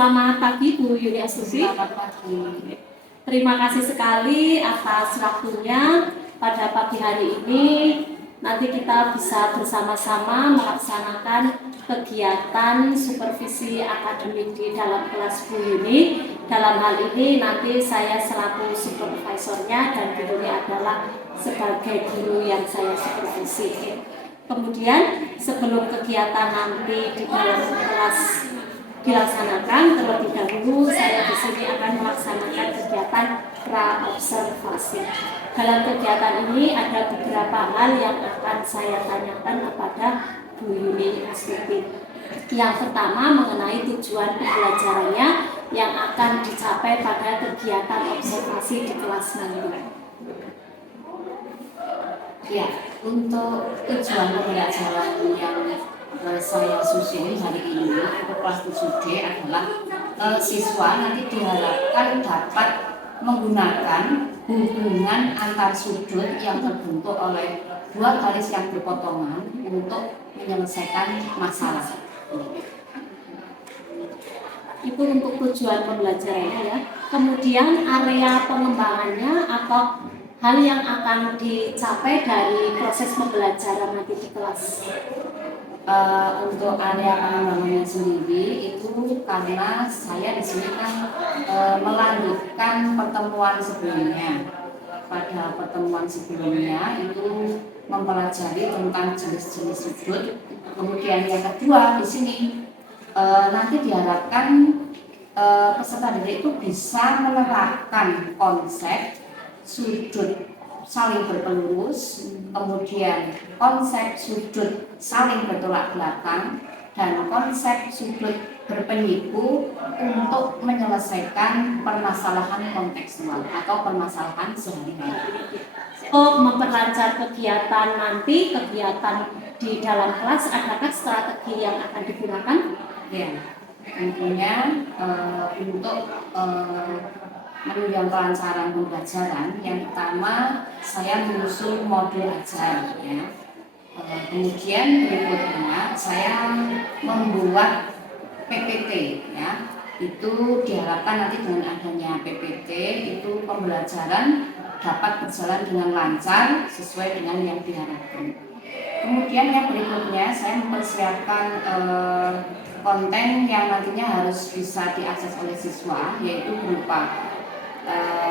Selamat pagi Bu Yuni Astuti. Selamat pagi. Terima kasih sekali atas waktunya pada pagi hari ini. Nanti kita bisa bersama-sama melaksanakan kegiatan supervisi akademik di dalam kelas Bu Yuni. Dalam hal ini nanti saya selaku supervisornya dan Bu Yuni adalah sebagai guru yang saya supervisi. Kemudian sebelum kegiatan nanti di dalam kelas dilaksanakan, terlebih dahulu saya di sini akan melaksanakan kegiatan pra-observasi. Dalam kegiatan ini ada beberapa hal yang akan saya tanyakan kepada Bu Yuni Astuti. Yang pertama mengenai tujuan pembelajarannya yang akan dicapai pada kegiatan observasi di kelas nanti. Ya, untuk tujuan pembelajaran yang saya susun hari ini untuk kelas 7D adalah siswa nanti diharapkan dapat menggunakan hubungan antar sudut yang terbentuk oleh dua garis yang berpotongan untuk menyelesaikan masalah. Itu untuk tujuan pembelajarannya ya. Kemudian area pengembangannya atau hal yang akan dicapai dari proses pembelajaran nanti di kelas. Untuk area pengembangannya sendiri itu karena saya di sini kan melanjutkan pertemuan sebelumnya. Pada pertemuan sebelumnya itu mempelajari tentang jenis-jenis sudut. Kemudian yang kedua di sini nanti diharapkan peserta didik itu bisa menerapkan konsep sudut saling berpelurus, kemudian konsep sudut saling bertolak belakang, dan konsep sudut berpenyiku untuk menyelesaikan permasalahan kontekstual atau permasalahan sehari-hari. Untuk memperlancar kegiatan nanti, kegiatan di dalam kelas, adakah strategi yang akan digunakan? Ya, tentunya untuk menunjang kelancaran pembelajaran, yang pertama saya menyusun modul ajar ya. Kemudian berikutnya saya membuat PPT ya. Itu diharapkan nanti dengan adanya PPT itu pembelajaran dapat berjalan dengan lancar sesuai dengan yang diharapkan. Kemudian yang berikutnya saya mempersiapkan konten yang nantinya harus bisa diakses oleh siswa, yaitu berupa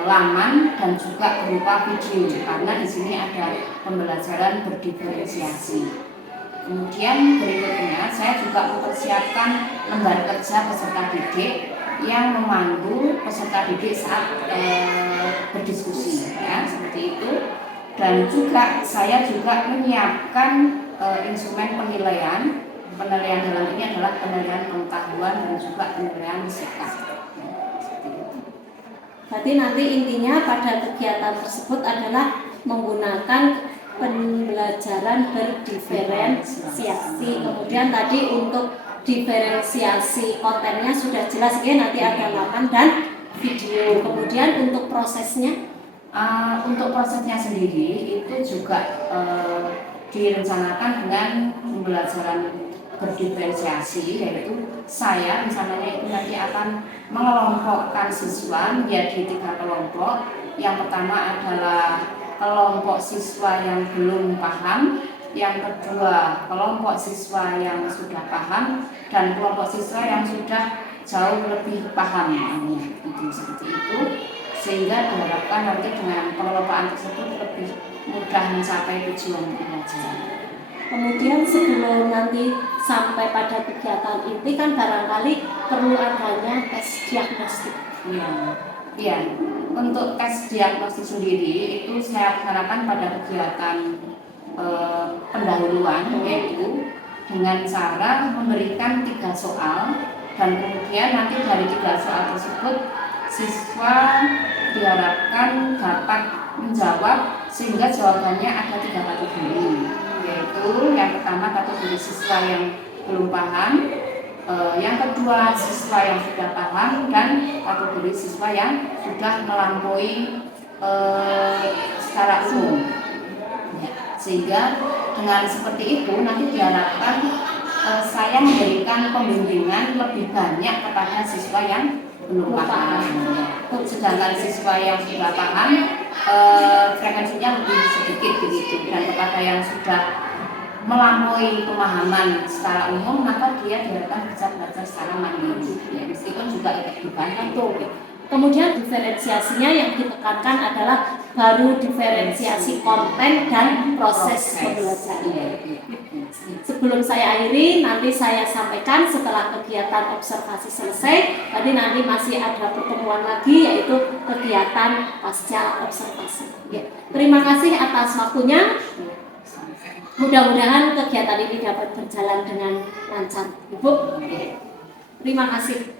laman dan juga berupa video, karena di sini ada pembelajaran berdiferensiasi. Kemudian berikutnya saya juga mempersiapkan lembar kerja peserta didik yang memandu peserta didik saat berdiskusi ya, seperti itu. Dan juga saya juga menyiapkan instrumen penilaian dalam ini adalah penilaian pengetahuan dan juga penilaian sikap. Berarti nanti intinya pada kegiatan tersebut adalah menggunakan pembelajaran berdiferensiasi. Kemudian tadi untuk diferensiasi kontennya sudah jelas ya, nanti ada laman dan video. Kemudian untuk prosesnya? Untuk prosesnya sendiri itu juga direncanakan dengan pembelajaran berdiferensiasi, yaitu saya misalnya itu nanti akan mengelompokkan siswa menjadi 3 kelompok. Yang pertama adalah kelompok siswa yang belum paham, yang kedua kelompok siswa yang sudah paham, dan kelompok siswa yang sudah jauh lebih paham. Itu seperti itu, sehingga diharapkan nanti dengan pengelompaan tersebut lebih mudah mencapai tujuan pembelajaran. Kemudian sebelum nanti sampai pada kegiatan inti kan barangkali perlu adanya tes diagnostik. Iya. Untuk tes diagnostik sendiri itu saya harapkan pada kegiatan pendahuluan, yaitu dengan cara memberikan 3 soal, dan kemudian nanti dari 3 soal tersebut siswa diharapkan dapat menjawab sehingga jawabannya ada 3 kategori, yaitu yang pertama kategori siswa yang belum paham, yang kedua siswa yang sudah paham, dan kategori siswa yang sudah melampaui secara umum. Sehingga dengan seperti itu nanti diharapkan saya memberikan pembimbingan lebih banyak kepada siswa yang belum paham. Sedangkan siswa yang sudah paham frekuensinya lebih sedikit begitu, dan kepada yang sudah melampaui pemahaman secara umum maka dia diharapkan bisa belajar secara mandiri, ya, meskipun juga ikut dibantu. Kemudian diferensiasinya yang ditekankan adalah baru diferensiasi konten dan proses pembelajaran. Sebelum saya akhiri, nanti saya sampaikan setelah kegiatan observasi selesai, tadi nanti masih ada pertemuan lagi yaitu kegiatan pasca observasi. Ya. Terima kasih atas waktunya. Mudah-mudahan kegiatan ini dapat berjalan dengan lancar. Ibu, terima kasih.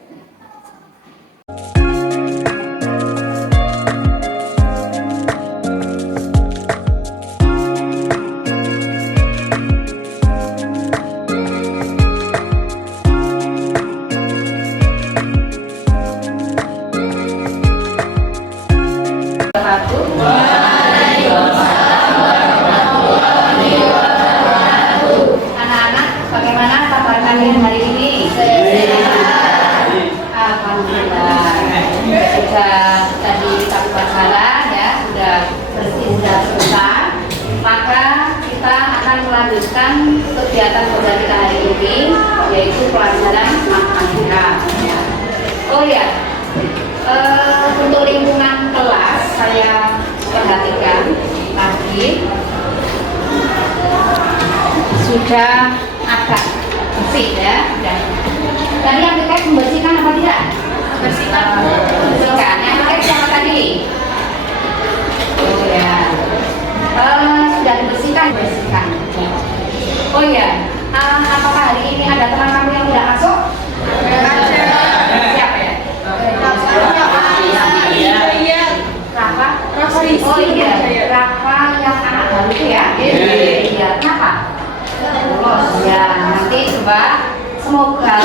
Anak-anak, bagaimana kabar kalian hari ini? Alhamdulillah. Sudah tadi kita upacara ya, sudah selesai. Maka kita akan melanjutkan kegiatan pembelajaran kita hari ini, yaitu pelajaran matematika. Oh ya, untuk lingkungan kelas saya perhatikan tadi sudah agak bersih ya. Tadi yang terkait membersihkan apa tidak? Bersihkan. Yang terkait siapa tadi? Oh ya, sudah dibersihkan. Oh ya, apakah hari ini ada teman kamu yang tidak masuk? Siapa ya? Rafa? Oh iya, Rafa yang anak baru itu ya? Iya. Kenapa? Lolos ya. Nanti coba semoga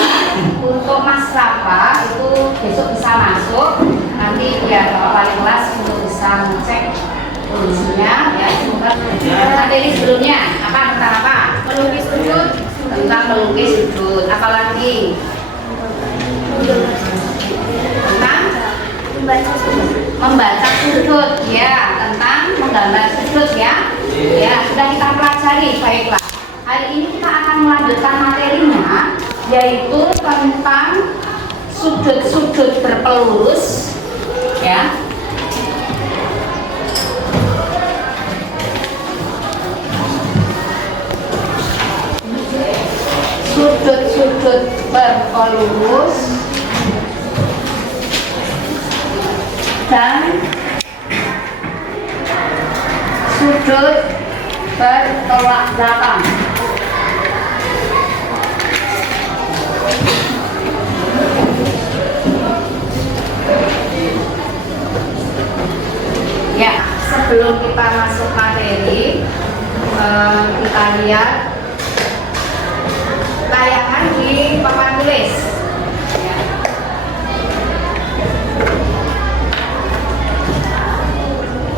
untuk Mas Rafa itu besok bisa masuk. Nanti biar wali kelas untuk bisa ngecek kondisinya ya. Semoga materi sebelumnya tentang apa? Melukis sudut. Tentang melukis sudut. Apalagi? Tentang membaca sudut ya, tentang menggambar sudut ya. Ya, sudah kita pelajari. Baiklah, hari ini kita akan melanjutkan materinya, yaitu tentang sudut-sudut berpelurus ya. Sudut-sudut berpelurus dan sudut bertolak belakang. Ya, sebelum kita masuk materi, kita lihat layangan di papan tulis.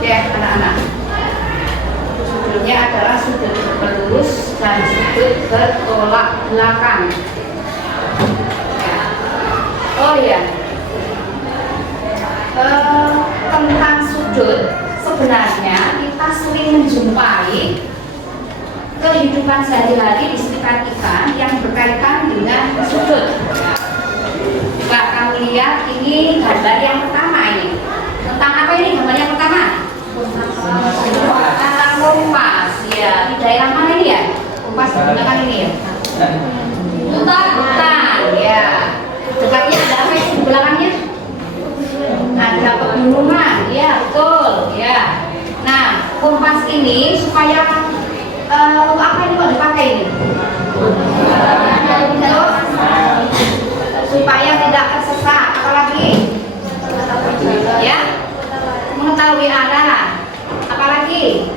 Ya, anak-anak. Sudutnya adalah sudut berlurus dan sudut bertolak belakang. Ya. Oh ya, tentang sudut sebenarnya kita sering menjumpai kehidupan sehari-hari di sekitar kita yang berkaitan dengan sudut. Coba kamu lihat ini gambar yang pertama ini. Tentang apa ini gambar yang pertama? Tentang kompas ya. Di daerah mana ini ya? Kompas digunakan ini ya? Hutan ya. Dekatnya ada apa di belakangnya? Ada pegunungan ya, betul ya. Nah, kompas ini supaya apa ini kok dipakai ini? Supaya tidak tersesat, apalagi ya, mengetahui arah, apalagi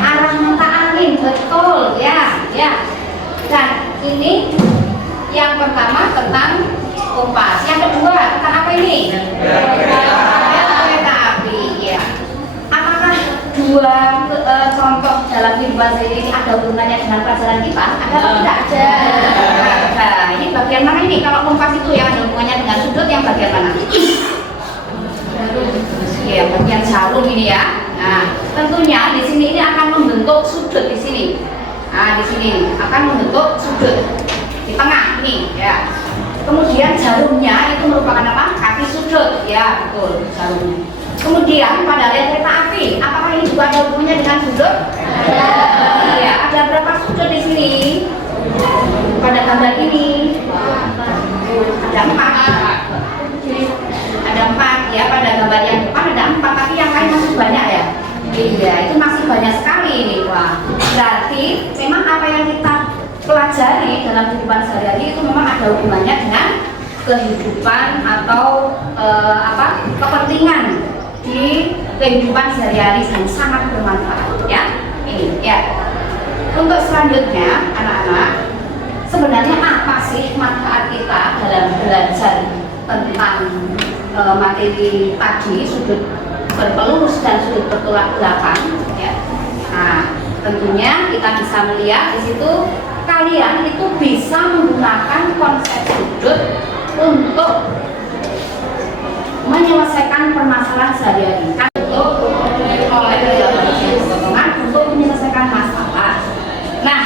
arah mata angin, betul ya, ya. Dan ini yang pertama tentang kompas, yang kedua tentang apa ini? Kereta api ya. Apakah dua contoh dalam kehidupan sehari ini ada hubungannya dengan pelajaran kita? Ada atau tidak? Ada. Nah, ini bagian mana ini? Kalau kompas itu yang ada hubungannya dengan sudut yang bagian mana? Ya, bagian jarum ini ya. Nah, tentunya di sini ini akan membentuk sudut di sini. Nah, di sini akan membentuk sudut di tengah ini ya. Kemudian jarumnya itu merupakan apa? Kaki sudut ya, betul jarumnya. Kemudian pada rel kereta api, apakah ini juga ada hubungannya dengan sudut? Iya, ada berapa sudut di sini? Pada gambar ini ada 4. Ada 4 ya, pada gambar yang depan ada 4, tapi yang lain masih banyak ya. Iya, itu masih banyak sekali ini. Wah, berarti memang apa yang kita pelajari dalam kehidupan sehari-hari itu memang ada hubungannya dengan kehidupan atau kepentingan di kehidupan sehari-hari yang sangat bermanfaat ya. Ini ya. Untuk selanjutnya anak-anak, sebenarnya apa sih manfaat kita dalam belajar tentang materi tadi, sudut berpelurus dan sudut bertolak belakang ya. Nah, tentunya kita bisa melihat di situ kalian itu bisa menggunakan konsep sudut untuk menyelesaikan permasalahan sehari-hari, untuk menyelesaikan masalah. Nah,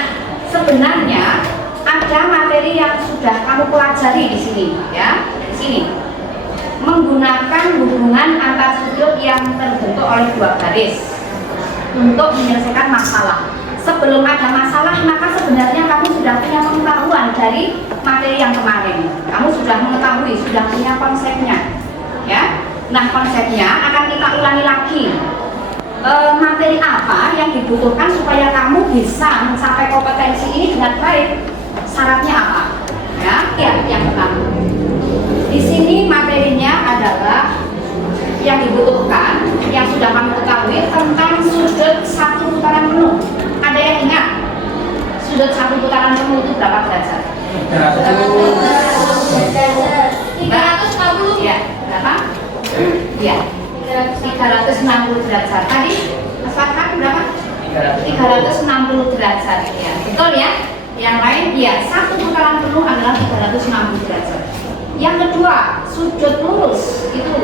sebenarnya ada materi yang sudah kamu pelajari di sini ya, di sini menggunakan hubungan antar sudut yang terbentuk oleh 2 garis untuk menyelesaikan masalah. Sebelum ada masalah, maka sebenarnya kamu sudah punya pengetahuan dari materi yang kemarin. Kamu sudah mengetahui, sudah punya konsepnya ya. Nah, konsepnya akan kita ulangi lagi. Materi apa yang dibutuhkan supaya kamu bisa mencapai kompetensi ini dengan baik? Syaratnya apa? Ya, yang pertama. Di sini materinya adalah yang dibutuhkan, yang sudah kamu ketahui tentang sudut 1 putaran penuh. Ada yang ingat? Sudut 1 putaran penuh itu berapa derajat? 360. Ya, berapa? Ya, 360 derajat. Tadi Mas Farhan berapa? 360 derajat. Ya, betul ya? Yang lain, ya, 1 putaran penuh adalah 360 derajat. Yang kedua, sudut lurus itu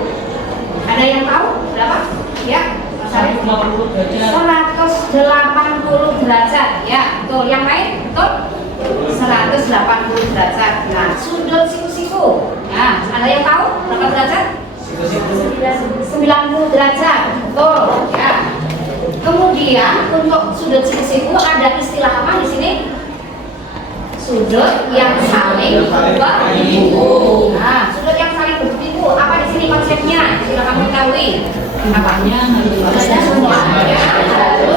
ada yang tahu berapa? Ya, 180 derajat. Ya, betul. Yang lain, betul? 180 derajat. Nah, sudut siku-siku. Nah, ada yang tahu berapa derajat? 90 derajat. Betul. Ya. Kemudian untuk sudut siku-siku ada istilah apa di sini? Sudut yang saling berliku. Nah, sudut yang saling berliku apa di sini konsepnya? Silakan kamu ketahui. Apanya? Harus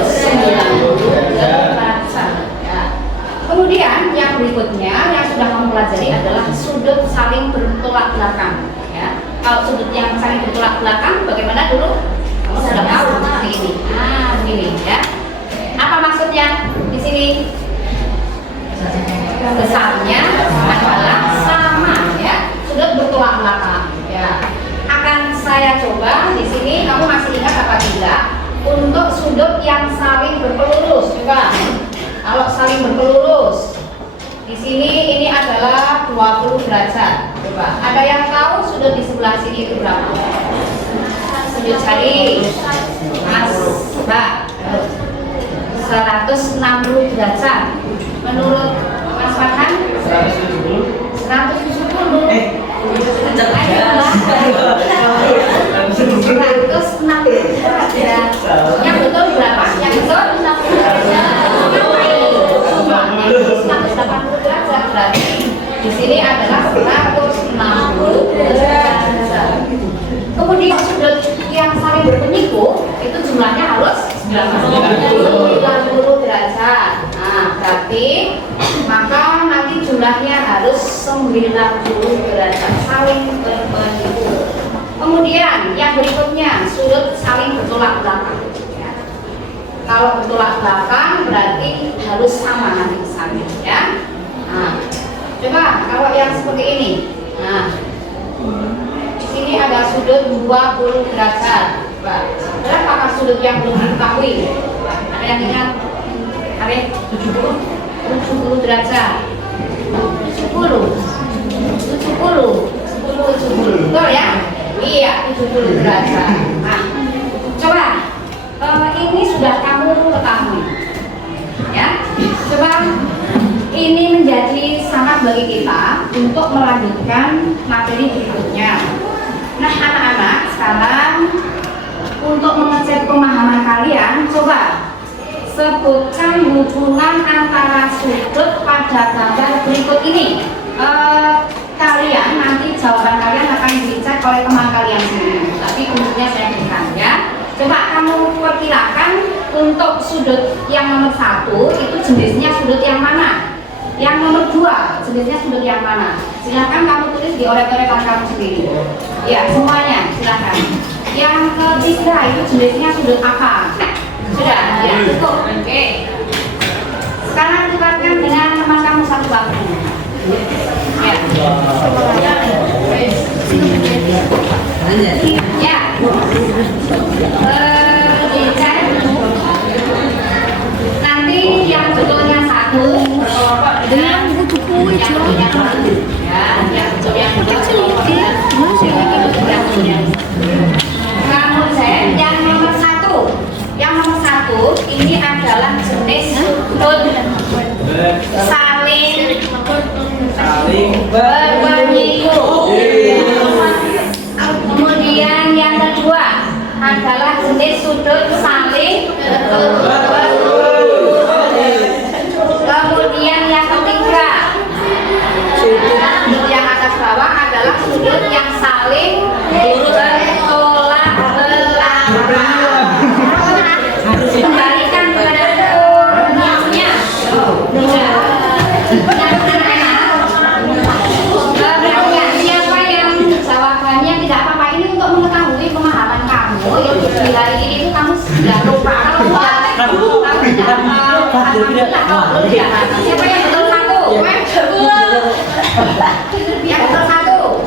90 derajat. Kemudian yang berikutnya yang sudah kamu pelajari adalah sudut saling bertolak belakang. Ya. Kalau sudut yang saling bertolak belakang, bagaimana dulu? Kamu sudah tahu seperti ini. Nah, begini ya. Apa maksudnya di sini? Besarnya adalah sama ya, sudut bertolak belakang ya. Akan saya coba di sini, kamu masih ingat apa tidak untuk sudut yang saling berpelurus juga. Kalau saling berpelurus di sini ini adalah 20 derajat. Coba ada yang tahu sudut di sebelah sini itu berapa? Sudut cari Mas Mbak 160 derajat. Menurut Mas Farhan 170. Yang betul berapa? Yang betul 180 derajat. Berarti di sini adalah 160 derajat. Kemudian sudut yang saling berpenyiku itu jumlahnya harus 90 derajat. Nah, berarti maka nanti jumlahnya harus 90 derajat saling berpenyiku. Kemudian yang berikutnya sudut saling bertolak belakang. Ya. Kalau bertolak belakang berarti harus sama nanti besarnya ya. Nah, coba kalau yang seperti ini. Nah, di sini ada sudut 20 derajat. Berapakah sudut yang belum diketahui? Ada yang ingat? tarik 70 derajat. 70 betul ya? Iya, 70 derajat. Nah, coba ini sudah kamu ketahui ya. Coba ini menjadi sangat bagi kita untuk melanjutkan materi berikutnya. Nah, anak-anak, sekarang untuk mengecek pemahaman kalian, coba sebutkan hubungan antara sudut pada gambar berikut ini. Kalian nanti jawaban kalian akan dicek oleh teman kalian sendiri. Tapi kuncinya saya berikan ya. Coba kamu perkirakan untuk sudut yang nomor 1 itu jenisnya sudut yang mana? Yang nomor 2 jenisnya sudut yang mana? Silakan kamu tulis di orek-orekan kamu sendiri. Ya, semuanya silakan. Yang ketiga itu jenisnya sudut apa? Sudah, ya cukup. Oke. Sekarang tukarkan dengan teman kamu satu bangku. Ya. Ya. Dicek. Nanti yang betulnya 1 berkelompok dengan yang betulnya 2. Ya, yang betulnya 2 berkelompok dengan kamu cek yang nomor 1. Yang nomor 1 ini adalah jenis sudut saling bermenyinggung. Kemudian yang kedua adalah jenis sudut saling kemudian yang ketiga yang atas bawah adalah sudut yang saling bertolak belakang. Kembalikan kepada kurnianya. Siapa yang jawabannya tidak apa-apa, ini untuk mengetahui pemahaman kamu yang di hari ini itu kamu sudah lupa. Kalau kamu tidak mau, alhamdulillah kalau tidak. Siapa yang betul 1? Yang betul 1.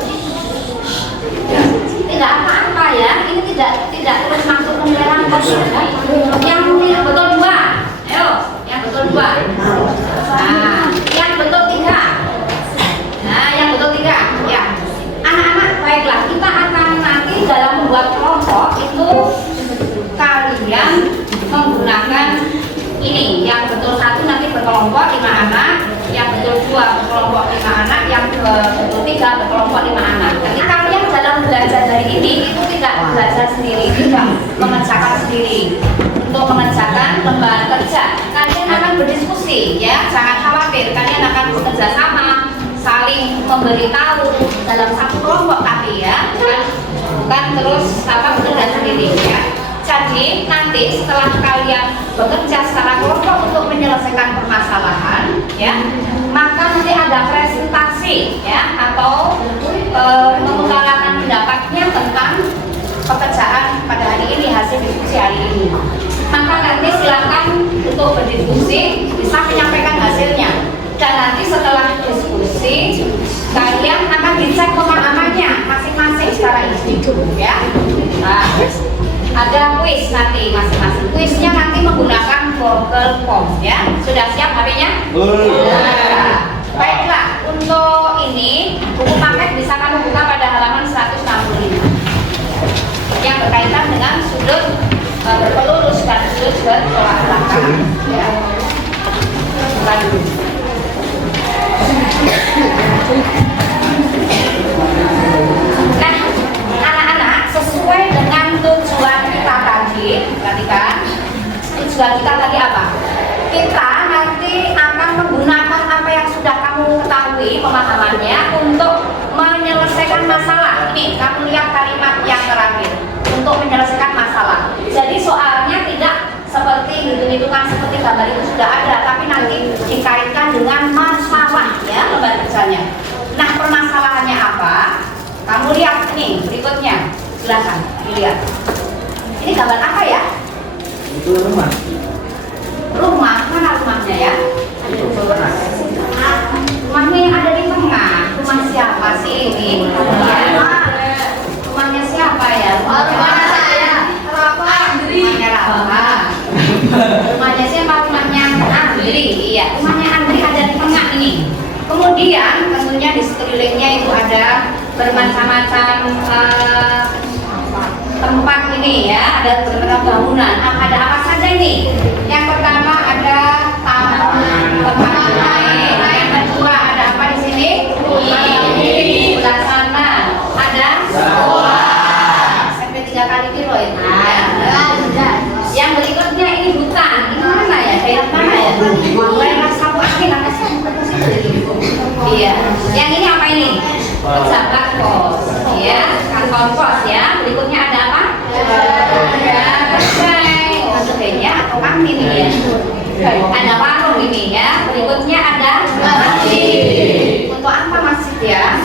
Tidak apa-apa ya, ini tidak terus masuk penilaian. Yang betul 2, ayo, yang betul 2. Nah, yang betul 3. Nah, yang betul 3, ya. Anak-anak, baiklah, kita akan nanti dalam membuat kelompok itu kalian menggunakan ini. Yang betul 1 nanti berkelompok 5 anak, yang betul 2 berkelompok 5 anak, yang betul 3 berkelompok 5 anak. Jadi kalian dalam belajar dari ini itu tidak belajar sendiri, tidak mengerjakan sendiri. Untuk mengerjakan lembaran kerja, kalian akan berdiskusi ya, jangan khawatir, kalian akan bekerja sama, saling memberitahu dalam satu kelompok tapi ya, bukan terus bekerja sendiri ya. Jadi nanti setelah kalian bekerja secara kelompok untuk menyelesaikan permasalahan ya, maka nanti ada presentasi ya atau mengutarakan pendapatnya tentang pekerjaan pada hari ini, hasil diskusi hari ini. Maka nanti silakan untuk berdiskusi, bisa menyampaikan hasilnya. Dan nanti setelah diskusi kalian akan dicek pemahamannya masing-masing secara individu ya. Nah, ada kuis nanti masing-masing. Kuisnya nanti menggunakan Google Form ya. Sudah siap HP-nya? Nah, baiklah, untuk ini buku paket bisa kamu buka pada halaman 165 yang berkaitan dengan sudut berpelurus dan sudut bertolak belakang ya. Lanjut. Nah, anak-anak, sesuai dengan tujuan kita tadi, perhatikan tujuan kita tadi apa? Kita nanti akan menggunakan apa yang sudah kamu ketahui pemahamannya untuk menyelesaikan masalah. Ini kamu lihat kalimat yang terakhir, untuk menyelesaikan masalah. Jadi soalnya tidak seperti hitung-hitungan seperti gambar itu sudah ada, tapi nanti dikaitkan dengan masalah ya lembar kerjanya. Nah, permasalahannya apa? Kamu lihat nih berikutnya, silakan dilihat. Ini gambar apa ya? Itu rumah. Rumah, mana rumahnya ya? Rumahnya yang ada di tengah. Rumah siapa sih ini? Rumahnya siapa ya? Rumahnya saya. Rumahnya Rafa. Rumahnya siapa? Rumahnya rumahnya Andri ada di tengah ini. Kemudian tentunya di sekelilingnya itu ada bermacam-macam tempat ini ya, ada beberapa bangunan. Ada apa saja ini? Yang pertama ada taman, tempat main. Yang kedua ada apa di sini? Di sebelah sana ada sekolah. Sampai 3 kali kilo itu. Yang berikutnya ini hutan. Ini mana ya? Daerah mana ya? Daerah Sapu Angin apa sih? Iya. Yang ini apa ini? Pejabat pos. Ya, kantor pos ya. Berikutnya ada apa? Ada kedai. Kedainya atau kantin ya. Ada warung ini ya. Berikutnya ada masjid. Untuk apa masjid ya?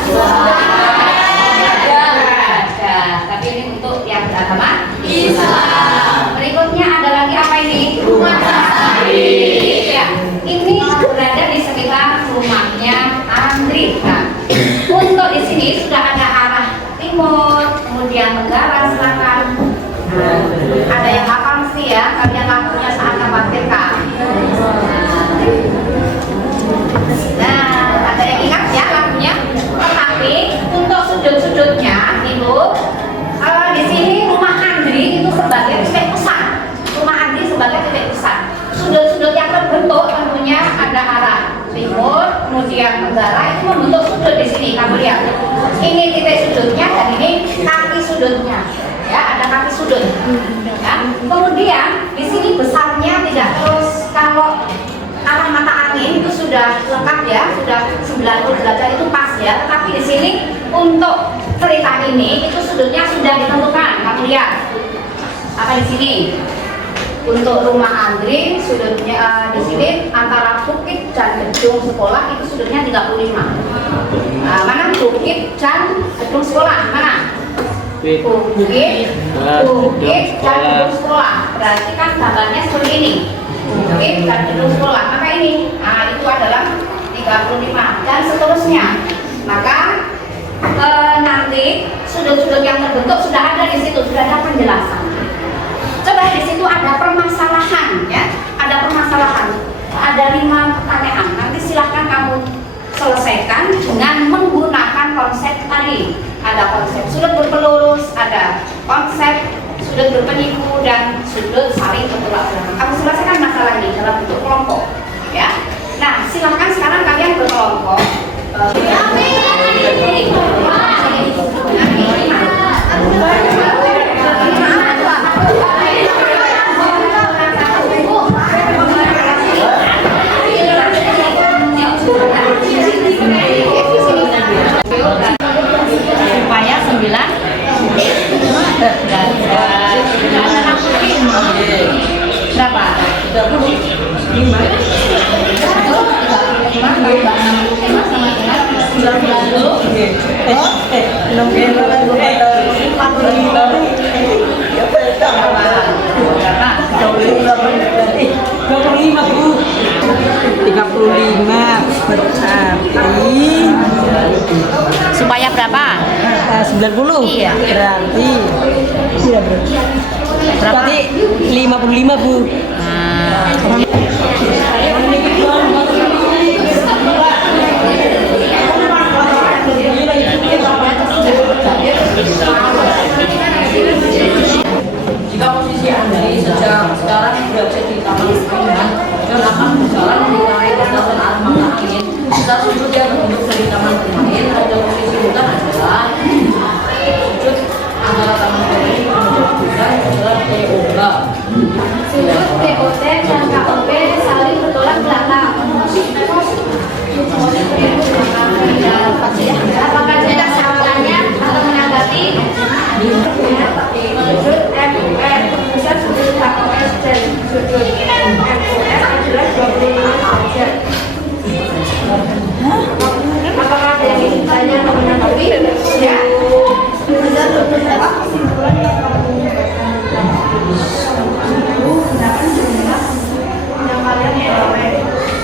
Ada. Tapi ini untuk yang beragama Islam. Berikutnya ada lagi apa ini? Rumah sakit. Ya, ini berada di sekitar rumahnya Andri. Nah, untuk di sini sudah ada arah timur, kemudian tenggara, selatan. Nah, ada yang hafal mesti ya, kalian lampunya saat khawatirkan. Nah, ada yang ingat ya lampunya. Tetapi untuk sudut-sudutnya itu di sini rumah Andri itu sebagai titik pusat. Rumah Andri sebagai titik pusat. Sudut-sudut yang terbentuk tentunya ada arah timur, kemudian tenggara, itu membentuk sudut di sini. Kamu lihat, ini titik sudutnya dan ini kaki sudutnya. Ya, ada kaki sudut. Ya. Kemudian di sini besarnya tidak terus kalau arah mata angin itu sudah lengkap ya, sudah 90 derajat itu pas ya. Tetapi di sini untuk cerita ini itu sudutnya sudah ditentukan. Kamu lihat apa di sini? Untuk rumah Andri sudutnya di sini antara bukit dan gedung sekolah itu sudutnya 35. Mana bukit dan gedung sekolah? Mana? Bukit dan gedung sekolah. Berarti kan gambarnya seperti ini. Bukit dan gedung sekolah. Maka ini, itu adalah 35 dan seterusnya. Maka nanti sudut-sudut yang terbentuk sudah ada di situ, sudah ada penjelasan. Coba di situ ada permasalahan ya, ada permasalahan. Ada 5 pertanyaan. Nanti silahkan kamu selesaikan dengan menggunakan konsep tadi. Ada konsep sudut berpelurus, ada konsep sudut berpenyiku dan sudut saling bertolak belakang. Kamu selesaikan masalah ini dalam bentuk kelompok ya. Nah, silahkan sekarang kalian berkelompok. Supaya 9 berapa? 35 berarti Supaya berapa? 90. Iya. Berarti 55 Bu. Jika posisi Andri sejak sekarang berada di taman permainan dan akan berjalan mengenai lintasan arah mata angin, sisa sudut yang terbentuk dari taman bermain pada posisi hutan adalah sudut antara taman bermain dan hutan adalah TOB. Sudut TOT dan KOB saling bertolak belakang. Apakah ada sahabatnya atau menanggapi? Sudut MUR bisa sudut KOS dan sudut MUR adalah 25 derajat. Apakah ada yang ingin tanya atau menanggapi? Ya. Sudah beberapa kesimpulan yang kamu gunakan jumlah yang kalian peroleh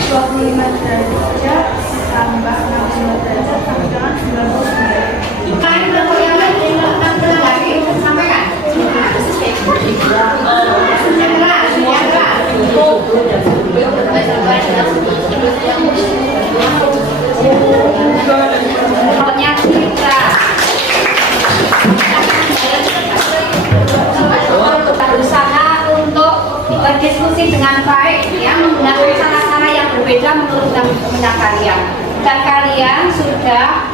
25 derajat tambah 60 derajat sama dengan 99. Kalian berkoyak lagi sampaikan. Yang keras. Pokoknya kita berusaha untuk berdiskusi dengan baik, ya, menggunakan cara-cara yang berbeda menurut kalian. Dan kalian sudah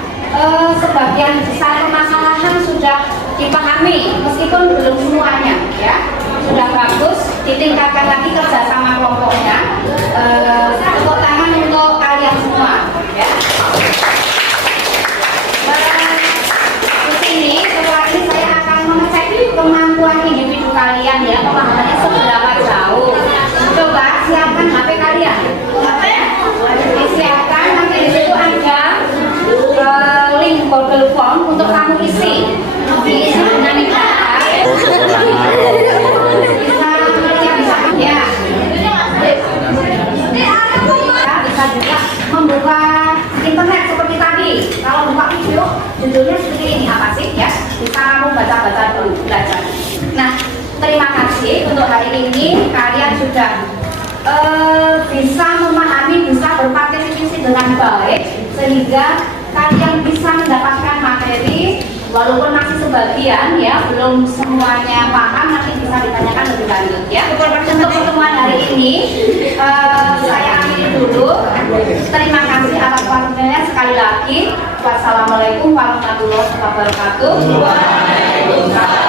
sebagian besar permasalahan sudah dipahami, meskipun belum semuanya, ya. Sudah bagus, ditingkatkan lagi kerjasama kelompoknya. Tepuk tangan untuk kalian semua, ya. Di sini, setelah ini saya akan mengecek kemampuan individu kalian, ya, pemahamannya seberapa jauh. Coba siapkan HP kalian. Disiapkan, nanti di situ ada link Google Form untuk kamu isi. Diisi dengan data. Bisa juga membuka internet seperti tadi. Kalau buka video, judulnya seperti ini, apa sih, ya? Bisa kamu baca-baca dulu, belajar. Nah, terima kasih untuk hari ini kalian sudah bisa memahami, bisa berpartisipasi dengan baik, sehingga kalian bisa mendapatkan materi. Walaupun masih sebagian, ya, belum semuanya paham, nanti bisa ditanyakan lebih lanjut, ya. Untuk pertemuan hari ini saya akhiri dulu. Terima kasih atas waktunya sekali lagi. Wassalamualaikum warahmatullahi wabarakatuh. Waalaikumsalam.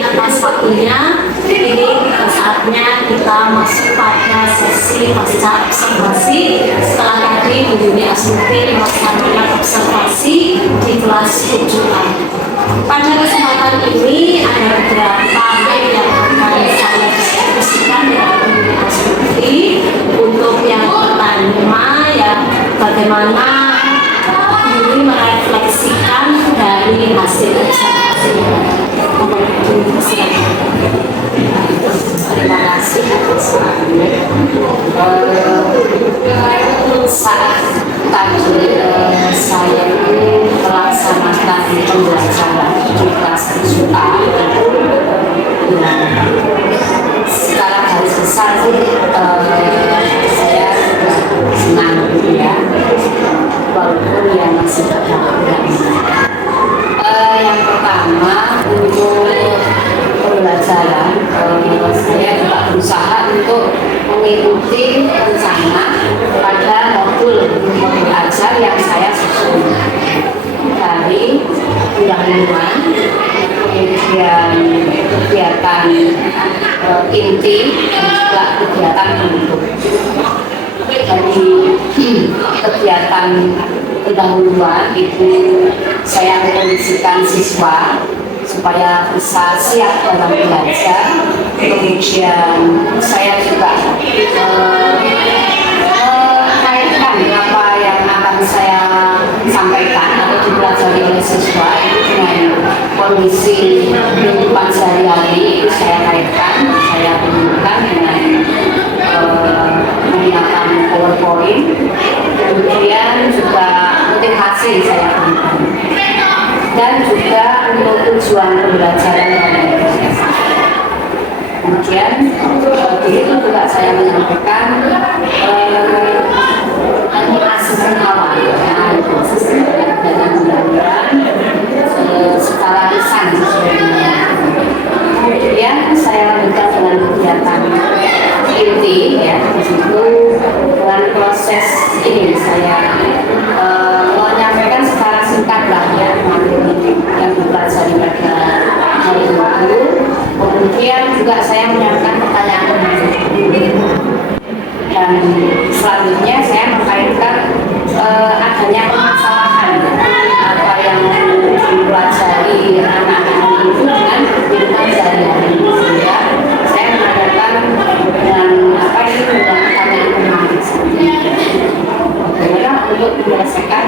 Atas waktunya. Ini saatnya kita masuk pada sesi pasca observasi. Setelah tadi Bu Yuni Astuti melaksanakan observasi di kelas 7A. Pada kesempatan ini ada beberapa hal yang akan saya diskusikan dengan Bu Yuni Astuti. Untuk yang pertama, ya, bagaimana Bu Yuni merefleksikan dari hasil observasi. Terima kasih atas saat tadi saya melaksanakan pembelajaran di kelas 7A. Secara garis besar saya senang, ya, walaupun ya masih ada yang pertama, untuk pembelajaran saya juga berusaha untuk mengikuti rencana pada modul ajar yang saya susun dari pendahuluan, kemudian kegiatan inti, dan juga kegiatan penutup. Dari kegiatan pendahuluan itu saya mengkondisikan siswa supaya bisa siap dalam belajar. Kemudian saya juga mengaitkan apa yang akan saya sampaikan atau dipelajari oleh siswa itu dengan kondisi kehidupan sehari-hari. Itu saya kaitkan, saya tunjukkan dengan menggunakan PowerPoint. Kemudian juga motivasi saya berikan, dan juga untuk tujuan pembelajaran yang kemudian di itu juga saya menyampaikan asisten awal, asisten dari mudah-mudahan skala lisan sebenarnya. Kemudian saya lanjutkan dengan kegiatan inti, ya, di situ dengan proses ini saya menyampaikan secara singkat lah, ya, materi yang dipelajari pada hari itu. Kemudian juga saya menyiapkan pertanyaan, dan selanjutnya saya mengkaitkan adanya permasalahan apa yang dipelajari anak-anak itu dengan kehidupan sehari-hari, sehingga saya mengadakan dengan apa itu dengan pertanyaan. menyelesaikan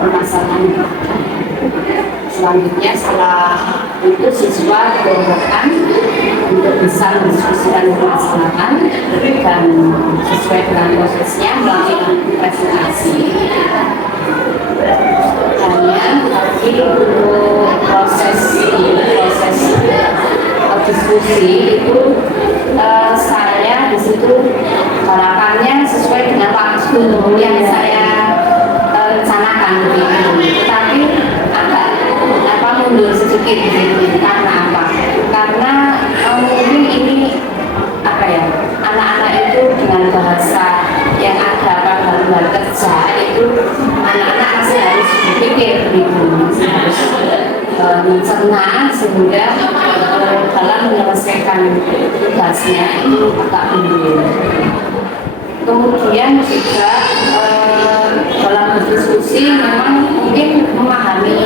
permasalahan. Selanjutnya setelah itu siswa dikelompokkan untuk bisa mendiskusikan permasalahan dan sesuai dengan prosesnya melalui presentasi. Hanya tapi untuk proses diskusi itu saya di situ harapannya sesuai dengan waktu yang saya rencanakan begitu. Tapi agak mundur sedikit gitu. Karena apa? Karena mungkin ini anak-anak itu dengan bahasa yang ada pada kerja itu anak-anak masih harus berpikir begitu, harus mencerna sehingga dalam menyelesaikan tugasnya itu agak mundur. Kemudian juga dalam berdiskusi memang mungkin memahami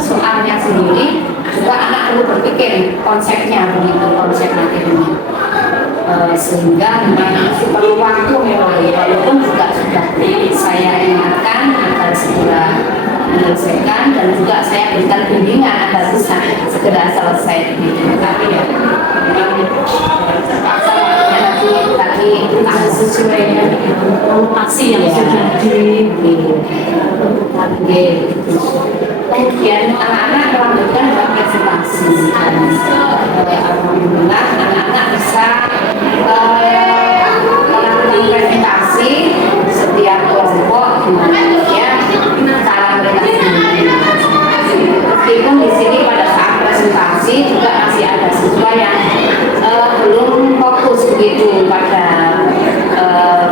soalnya sendiri juga anak perlu berpikir konsepnya begitu, konsep materinya, sehingga memang perlu waktu memang, walaupun juga sudah saya ingatkan agar segera menyelesaikan dan juga saya berikan bimbingan agar bisa segera selesai begitu. Tapi ya memang terpaksa tadi sesuai dengan aksi yang sudah ditentukan. Kemudian anak-anak melanjutkan presentasi dan alhamdulillah anak-anak bisa melakukan presentasi setiap kelompok dengan cara mereka sendiri. Meskipun di sini pada saat presentasi juga masih ada siswa yang belum fokus begitu pada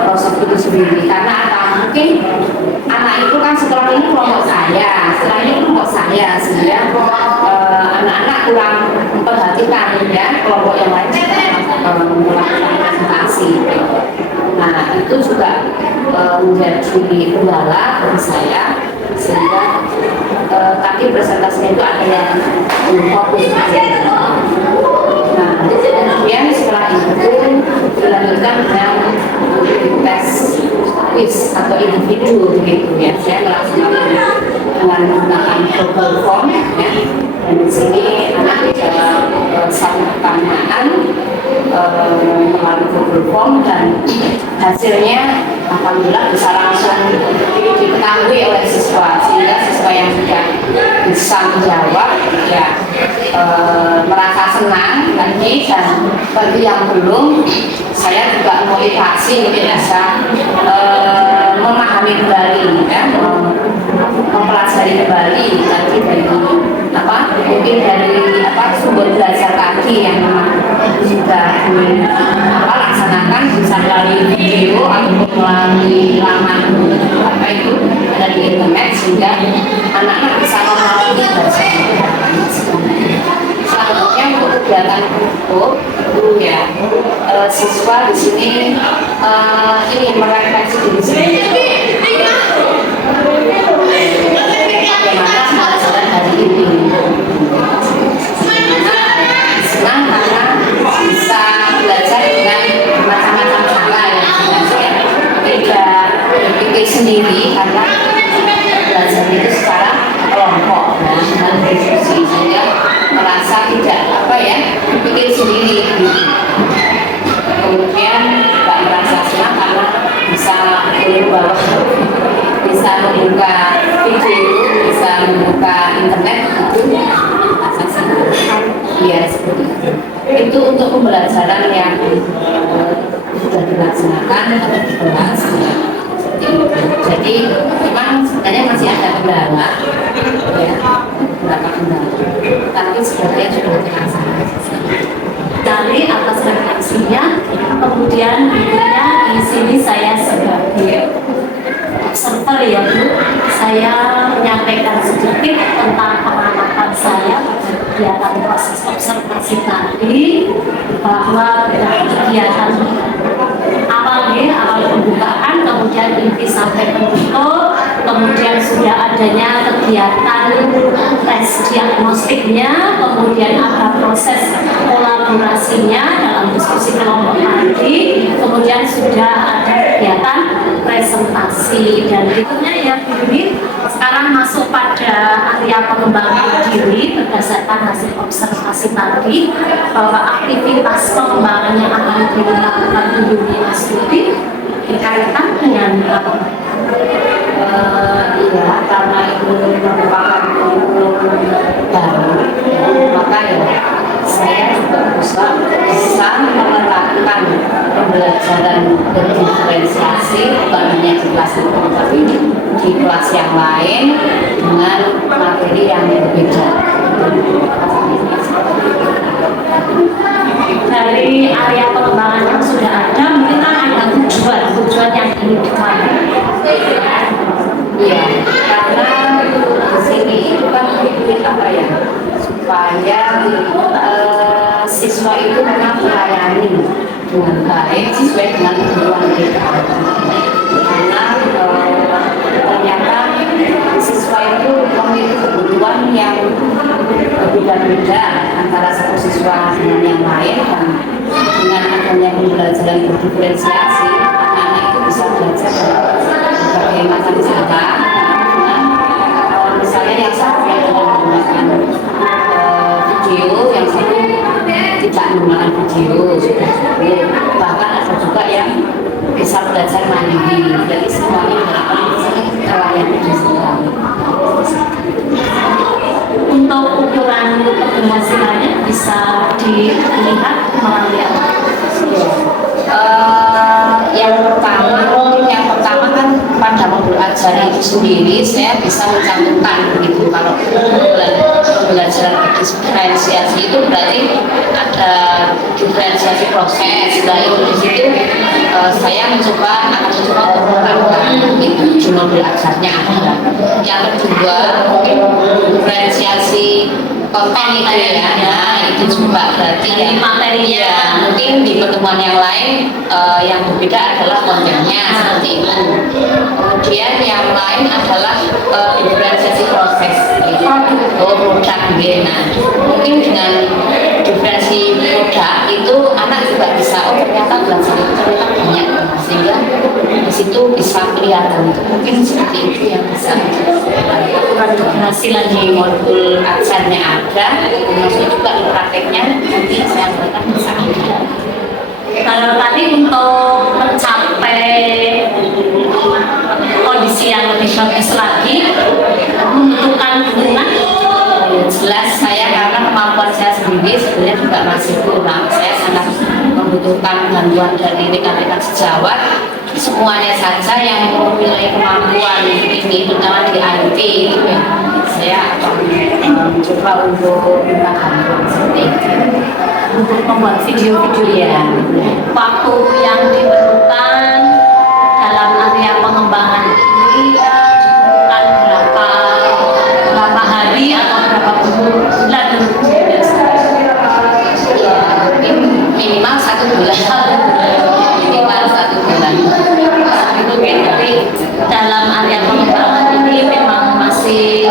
proses itu sendiri, karena apa? Mungkin anak itu kan setelah ini kelompok saya, setelah ini kelompok saya, sehingga anak-anak kurang memperhatikan ya kelompok yang lain melakukan presentasi. Nah itu juga menjadi kendala bagi saya, sehingga tadi presentasinya itu ada yang fokus. Nah, kemudian setelah itu dilanjutkan dengan tes quiz atau individu begitu ya. Saya melaksanakan dengan menggunakan Google Form ya. Dan di sini anak dijawab satu pertanyaan melalui Google Form dan hasilnya alhamdulillah bisa langsung diketahui oleh siswa, sehingga siswa yang sudah bisa menjawab ya merasa senang lagi, dan bagi yang belum saya juga motivasi untuk bisa memahami kembali ya, mempelajari kembali tadi dari mungkin dari sumber belajar tadi yang sudah laksanakan bisa melalui video ataupun melalui laman itu ada di internet, sehingga anak-anak bisa memahami belajar. Selanjutnya untuk kegiatan grup ya siswa di sini ingin merefleksi diri sendiri. Bagaimana pelajaran hari ini? Senang karena bisa belajar dengan macam-macam cara ya, tidak berpikir sendiri karena belajar itu secara kelompok dan diskusi, sehingga merasa tidak berpikir sendiri. Kemudian tidak merasa senang karena bisa bisa membuka video, bisa membuka internet itu ya seperti itu. Itu untuk pembelajaran yang sudah dilaksanakan atau dibahas. Jadi memang sebenarnya masih ada kendala ya, beberapa kendala, tapi sebenarnya sudah dilaksanakan. Dari atas refleksinya, kemudian berikutnya di sini saya sebagai observer ya Bu, saya menyampaikan sedikit tentang pengamatan saya pada kegiatan proses observasi tadi, bahwa kegiatan awal pembukaan, kemudian inti sampai penutup, kemudian sudah adanya kegiatan tes diagnostiknya, kemudian ada proses kolaborasinya dalam diskusi kelompok tadi, kemudian sudah ada kegiatan presentasi, dan berikutnya ya ini sekarang masuk pada area pengembangan diri berdasarkan hasil observasi tadi, bahwa aktivitas pengembangan yang akan dilakukan di dunia studi berkaitan dengan Iya, karena itu merupakan kurikulum baru, maka ya saya juga bisa menerapkan pembelajaran berdiferensiasi bukan hanya di kelas itu, tapi di kelas yang lain dengan materi yang berbeda. Dari area pengembangan yang sudah ada, mungkin ada tujuan yang ingin dicapai. Iya, karena di sini itu kan apa ya, supaya siswa itu memang melayani dengan baik sesuai dengan kebutuhan mereka. Karena ternyata siswa itu memiliki kebutuhan yang berbeda-beda antara satu siswa dengan yang lain, dan dengan adanya pembelajaran berdiferensiasi, anak-anak itu bisa belajar berbagai macam cara. Misalnya yang satu yang menggunakan video, yang satu tidak menggunakan video, bahkan ada juga yang bisa belajar mandiri. Jadi semuanya akan terlayani di sekolah. Untuk ukuran keberhasilannya bisa dilihat melalui apa? Yang pertama kan pada modul ajar itu sendiri saya bisa mencantumkan begitu. Kalau pembelajaran diferensiasi itu berarti ada diferensiasi proses. Nah itu di situ saya akan mencoba untuk menerapkan itu di modul ajarnya ada. Yang kedua mungkin diferensiasi konten itu ya, nah itu juga berarti ya materinya mungkin di pertemuan yang lain yang berbeda adalah kontennya seperti itu. Kemudian yang lain adalah diferensiasi proses produk. Nah mungkin dengan diferensi produk itu anak juga bisa ternyata belajar ternyata banyak, sehingga di situ bisa kelihatan. Mungkin seperti itu yang bisa keberhasilan di modul ajarnya ada, maksudnya juga di prakteknya nanti saya berikan bisa ada. Kalau tadi untuk mencapai kondisi yang lebih bagus lagi, membutuhkan dukungan. Jelas saya karena kemampuan saya sendiri sebenarnya juga masih kurang. Saya sangat membutuhkan bantuan dari rekan-rekan sejawat semuanya saja yang memiliki kemampuan ini, terutama di IT itu ya. Saya akan mencoba untuk minta bantuan seperti itu Untuk membuat video-video ya. Waktu yang diperlukan dalam area pengembangan ini dibutuhkan berapa hari atau berapa bulan Ya, minimal 1 bulan. Minimal 1 bulan. Tapi dalam area pengembangan ini memang masih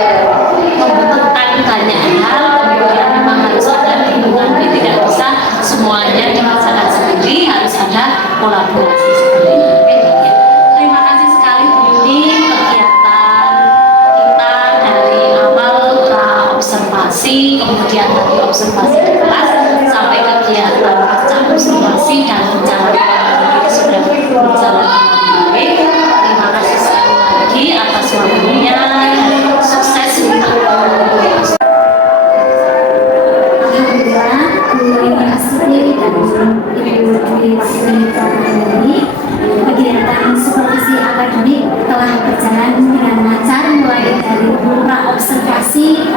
membutuhkan banyak hal, kemudian memang harus ada dukungan, tidak bisa semuanya dikerjakan sendiri, harus ada kolaborasi seperti itu. Terima kasih sekali Bu Yuni, kegiatan kita dari awal observasi, kemudian dari observasi di kelas sampai kegiatan pasca observasi dan pencalonan sudah berjalan dengan baik. Terima kasih sekali lagi atas waktunya, dan sukses untuk Alhamdulillah, terima kasih dan Ibu Dwi ini kegiatan supervisi akademik telah berjalan dengan lancar mulai dari observasi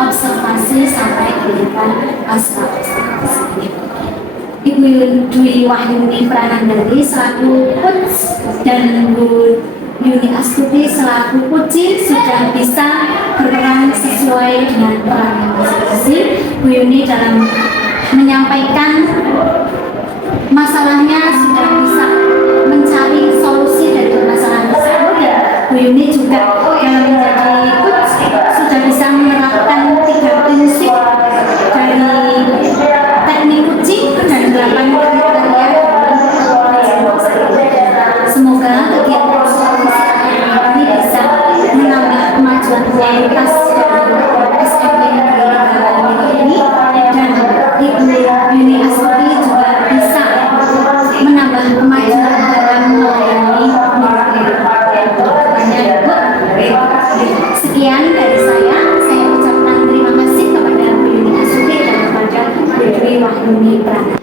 sampai kegiatan pasca observasi. Ibu Dwi Wahyuni Pranandari selaku Coach dan Bu Yuni Astuti selaku Puci sudah bisa berperan sesuai dengan peran masing-masing. Bu Yuni dalam menyampaikan masalahnya sudah bisa mencari solusi dari permasalahan tersebut, dan Bu Yuni juga dalam kualitas dari SMK Negeri ini, dan Ibu Yuni Astuti juga bisa menambah kemajuan dalam melayani murid-murid. Hanya Ibu. Sekian dari saya ucapkan terima kasih kepada Bu Yuni Astuti dan kepada Bu Dwi Wahyuni Prana.